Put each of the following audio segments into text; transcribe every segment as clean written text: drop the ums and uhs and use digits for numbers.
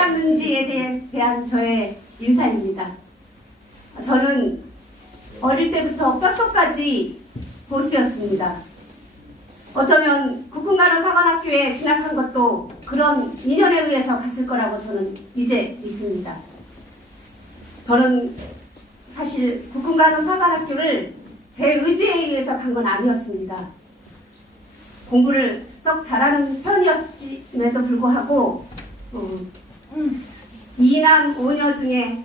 살았는지에 대한 저의 인사입니다. 저는 어릴 때부터 뼛속까지 보수였습니다. 어쩌면 국군간호사관학교에 진학한 것도 그런 인연에 의해서 갔을 거라고 저는 이제 믿습니다. 저는 사실 국군간호사관학교를 제 의지에 의해서 간 건 아니었습니다. 공부를 썩 잘하는 편이었음에도 불구하고 2남 5녀 중에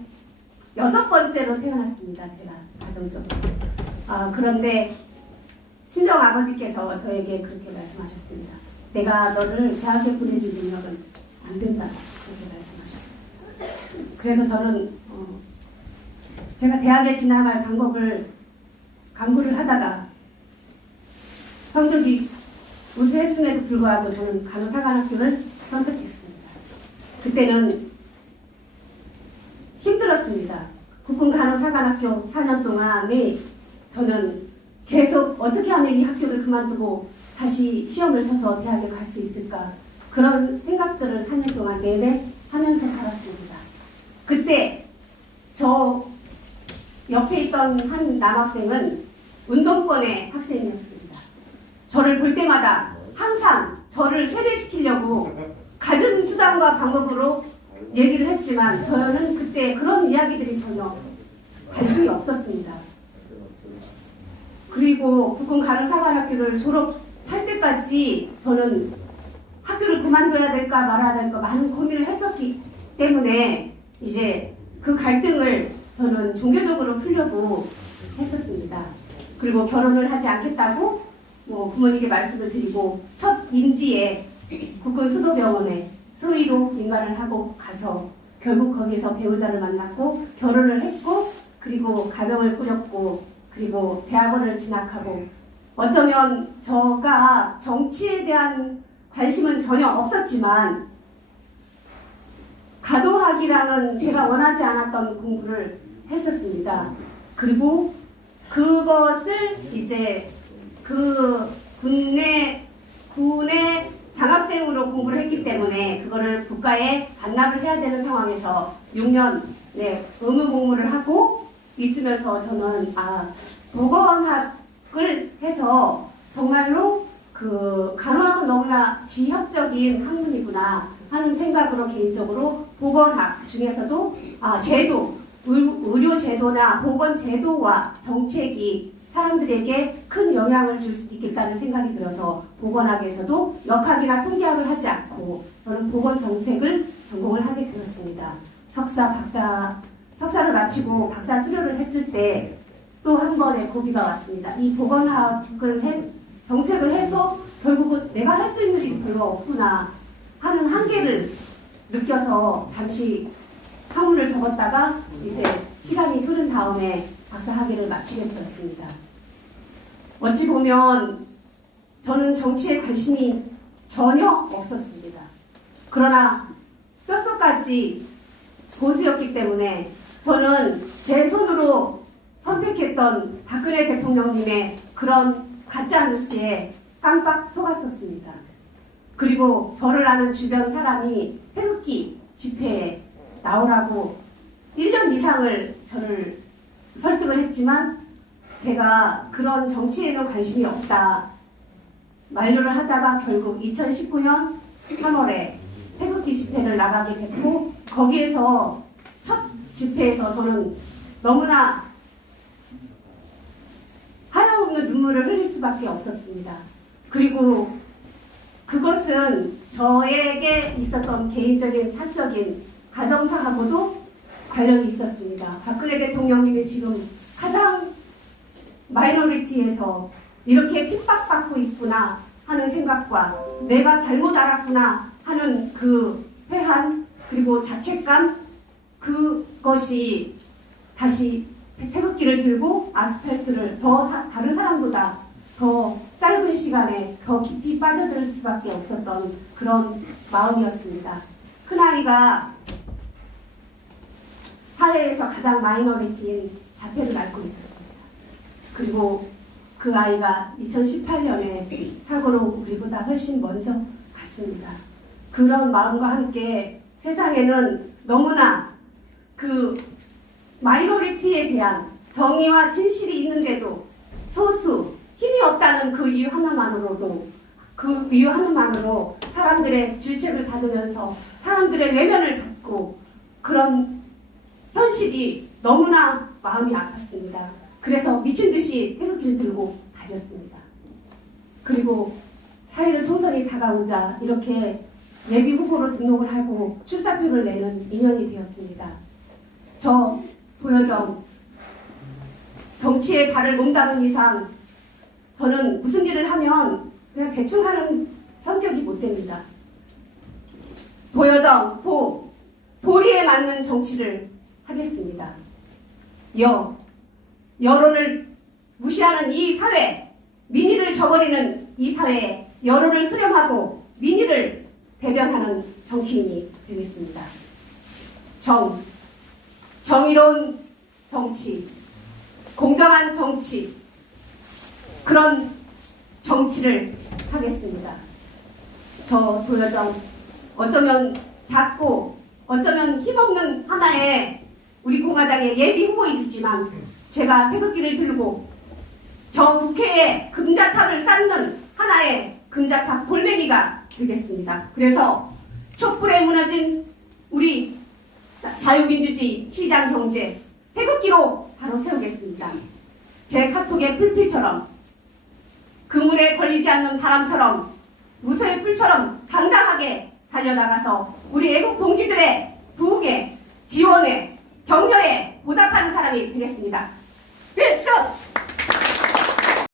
6번째로 태어났습니다. 제가 가정적으로. 그런데 친정 아버지께서 저에게 그렇게 말씀하셨습니다. 내가 너를 대학에 보내줄 능력은 안 된다. 그렇게 말씀하셨습니다. 그래서 저는 제가 대학에 진학할 방법을 강구를 하다가 성적이 우수했음에도 불구하고 저는 간호사관학교를 선택했습니다. 그때는 힘들었습니다. 국군간호사관학교 4년 동안에 저는 계속 어떻게 하면 이 학교를 그만두고 다시 시험을 쳐서 대학에 갈 수 있을까, 그런 생각들을 4년 동안 내내 하면서 살았습니다. 그때 저 옆에 있던 한 남학생은 운동권의 학생이었습니다. 저를 볼 때마다 항상 저를 세뇌시키려고 갖은 수단과 방법으로 얘기를 했지만 저는 그때 그런 이야기들이 전혀 관심이 없었습니다. 그리고 국군간호사관학교를 졸업할 때까지 저는 학교를 그만둬야 될까 말아야 될까 많은 고민을 했었기 때문에 이제 그 갈등을 저는 종교적으로 풀려고 했었습니다. 그리고 결혼을 하지 않겠다고 부모님께 말씀을 드리고 첫 임지에 국군수도병원에 소위로 인가를 하고 가서 결국 거기서 배우자를 만났고 결혼을 했고 그리고 가정을 꾸렸고 그리고 대학원을 진학하고, 어쩌면 저가 정치에 대한 관심은 전혀 없었지만 간호학이라는 제가 원하지 않았던 공부를 했었습니다. 그리고 그것을 이제 그 군의 장학생으로 공부를 했기 때문에 그거를 국가에 반납을 해야 되는 상황에서 6년 의무 복무를 하고 있으면서 저는 보건학을 해서 정말로 그 간호학은 너무나 지역적인 학문이구나 하는 생각으로 개인적으로 보건학 중에서도 제도, 의료 제도나 보건 제도와 정책이 사람들에게 큰 영향을 줄 수 있겠다는 생각이 들어서 보건학에서도 역학이나 통계학을 하지 않고 저는 보건 정책을 전공을 하게 되었습니다. 석사를 마치고 박사 수료를 했을 때 또 한 번의 고비가 왔습니다. 이 보건학을 정책을 해서 결국은 내가 할 수 있는 일이 별로 없구나 하는 한계를 느껴서 잠시 학문을 접었다가 이제 시간이 흐른 다음에 박사 학위를 마치게 되었습니다. 어찌 보면 저는 정치에 관심이 전혀 없었습니다. 그러나 뼛속까지 보수였기 때문에 저는 제 손으로 선택했던 박근혜 대통령님의 그런 가짜뉴스에 깜빡 속았었습니다. 그리고 저를 아는 주변 사람이 태극기 집회에 나오라고 1년 이상을 저를 설득을 했지만 제가 그런 정치에는 관심이 없다 만류를 하다가 결국 2019년 3월에 태극기 집회를 나가게 됐고, 거기에서 첫 집회에서 저는 너무나 하염없는 눈물을 흘릴 수밖에 없었습니다. 그리고 그것은 저에게 있었던 개인적인 사적인 가정사하고도 관련이 있었습니다. 박근혜 대통령님이 지금 가장 마이너리티에서 이렇게 핍박받고 있구나 하는 생각과 내가 잘못 알았구나 하는 그 회한 그리고 자책감, 그것이 다시 태극기를 들고 아스팔트를 다른 사람보다 더 짧은 시간에 더 깊이 빠져들 수밖에 없었던 그런 마음이었습니다. 큰아이가 사회에서 가장 마이너리티인 자폐를 앓고 있었습니다. 그리고 그 아이가 2018년에 사고로 우리보다 훨씬 먼저 갔습니다. 그런 마음과 함께 세상에는 너무나 그 마이너리티에 대한 정의와 진실이 있는데도 소수, 힘이 없다는 그 이유 하나만으로 사람들의 질책을 받으면서 사람들의 외면을 받고 그런 현실이 너무나 마음이 아팠습니다. 그래서 미친 듯이 태극기를 들고 달렸습니다. 그리고 4.15 총선이 다가오자 이렇게 예비 후보로 등록을 하고 출사표를 내는 인연이 되었습니다. 저 도여정 정치에 발을 몸담은 이상 저는 무슨 일을 하면 그냥 대충 하는 성격이 못 됩니다. 도여정 도리에 맞는 정치를 하겠습니다. 여론을 무시하는 이 사회, 민의를 저버리는 이 사회에 여론을 수렴하고 민의를 대변하는 정치인이 되겠습니다. 정의로운 정치, 공정한 정치, 그런 정치를 하겠습니다. 저 도여정 어쩌면 작고 어쩌면 힘없는 하나의 우리 공화당의 예비 후보이겠지만 제가 태극기를 들고 저 국회에 금자탑을 쌓는 하나의 금자탑 돌멩이가 되겠습니다. 그래서 촛불에 무너진 우리 자유민주주의 시장 경제 태극기로 바로 세우겠습니다. 제 카톡의 풀필처럼 그물에 걸리지 않는 바람처럼 무쇠의 풀처럼 당당하게 달려나가서 우리 애국 동지들의 부흥에 지원에 격려에 보답하는 사람이 되겠습니다.